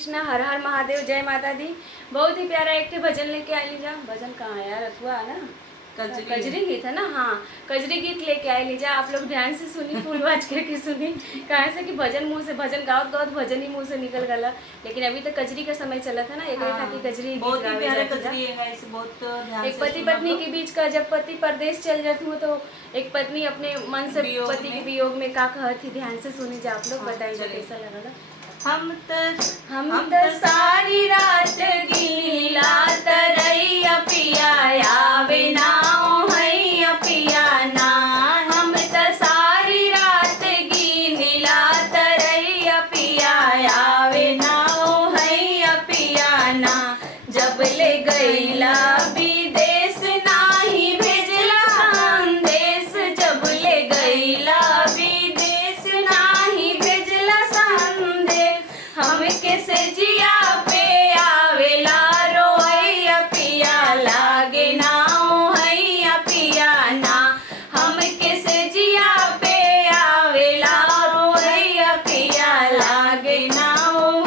कृष्णा, हर हर महादेव, जय माता दी। बहुत ही प्यारा एक भजन लेके आई लीजा। भजन कहाँ है यार, अथुआ है ना, कजरी गीत है ना। हाँ, कजरी गीत लेके आई लीजा। आप लोग ध्यान से सुनी, फूल बाज करके सुनी। कहाँ से कि भजन मुंह से, भजन गावत गावत भजन ही मुंह से निकल गला। लेकिन अभी तो कजरी का समय चला था ना, एक खाती कजरी गीत गावे जाती। एक पति पत्नी के बीच का, जब पति परदेश चल जाती हूँ तो एक पत्नी अपने मन से पति के वियोग में का कहती, ध्यान से सुनी जा। आप लोग बताइए कैसा लगा। हम त सारी रात गीला तरैया पिया आवे ना हैया पिया ना। हम त सारी रात गीला तरैया पिया आवे ना हैया पिया ना। जब ले गईला विदेश नाही भेजला संदेश। जब ले गईला विदेश नाही भेजला संदेश। हमके से जिया पे आवेला रोइया पिया लागे ना हैया पिया ना। हमके से जिया पे आवेला रोइया पिया लागे ना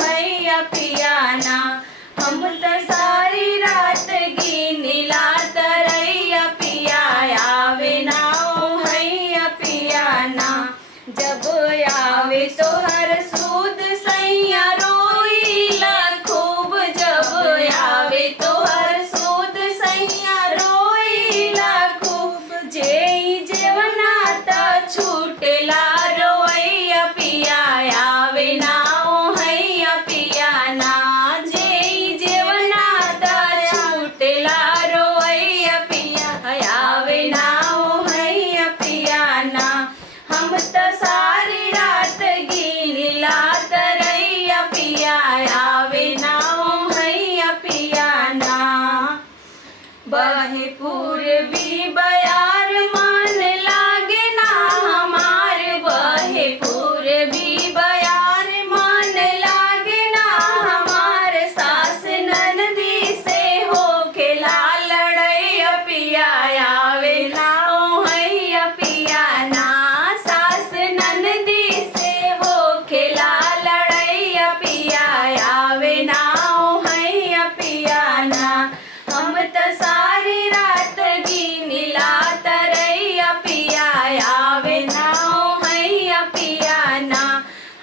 हैया पिया ना। हम त सारी रात गीला तरैया पिया आवे ना हैया पिया ना। जब आवे तो हर सूद सैया रोईला खूब। जब आवे तो हर सूद सैया रोईला खूब। जेई जेवना त छूटेला रोइया पिया आवे ना हैया पिया ना। जेई जेवना त छूटेला रोइया पिया आवे ना हैया पिया ना। हम त सारी रात गीला तरैया पिया आवे ना हैया पिया ना। बहे पूरबी बयार मन लागे ना हमार। बहे पूरबी बयार मन लागे ना हमार। सास ननदी से हो खेला लड़ैया पिया आवे ना हैया पिया ना। सास ननदी से हो खेला लड़ैया पिया आवे ना हैया पिया ना। हम त सारी रात गीला तरैया पिया आवे ना हैया पिया ना।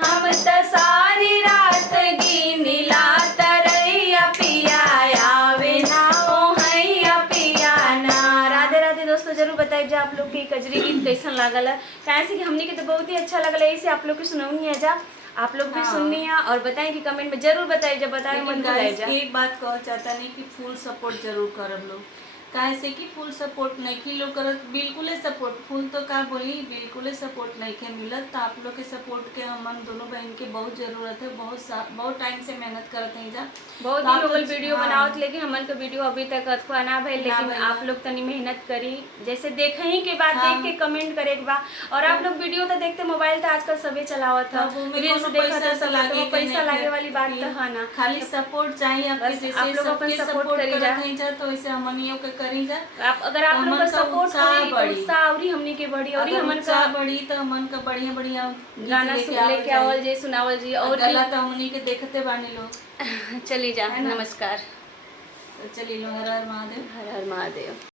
हम त सारी रात गीला तरैया पिया आवे ना हैया पिया ना। राधे राधे दोस्तों, जरूर बताइए जो आप लोग की कजरी गीत कैसा लागल है। कैसे कि हमने के तो बहुत ही अच्छा लगल है, इसे आप लोग को सुनौनी है जा। आप लोग भी सुननी है और बताएं कि कमेंट में जरूर बताइए, जब बताएं मत भूलिए जा। एक बात कह चाहता नहीं कि फुल सपोर्ट जरूर करब लोग। काहे से कि फुल सपोर्ट नहीं कि लोग करत, बिल्कुल सपोर्ट फुल तो का बोली बिल्कुल सपोर्ट नहीं के मिलत। तो आप लोग के सपोर्ट के हमन दोनों बहन के बहुत जरूरत है। बहुत टाइम से मेहनत करते हैं जा। बहुत ही लोग वीडियो बनावत, लेकिन हमन का वीडियो अभी तक अथवा ना भइल। लेकिन आप लोग तनी मेहनत करी, जैसे देखे ही के बाद देख के कमेंट करे के बा। और आप लोग वीडियो तो देखते, मोबाइल तो आजकल सभी चलावत है, रील्स देखत है सब, तो पैसा लागे वाली बात तो है ना। खाली सपोर्ट चाहिए आप लोग अपन सपोर्ट करी जा। तो ऐसे हमनियों के करी जा। अगर आप लोग का सपोर्ट करी तो उत्साह और हमनी के बढ़ी, और हमन का बढ़ी तो हमन का बढ़िया बढ़िया गाना लेके आवल जी, सुनावल जी। और गला तो हमनी के देखते बानी लोग। चली जा। नमस्कार, तो चलिए लो, हर हर महादेव, हर हर महादेव।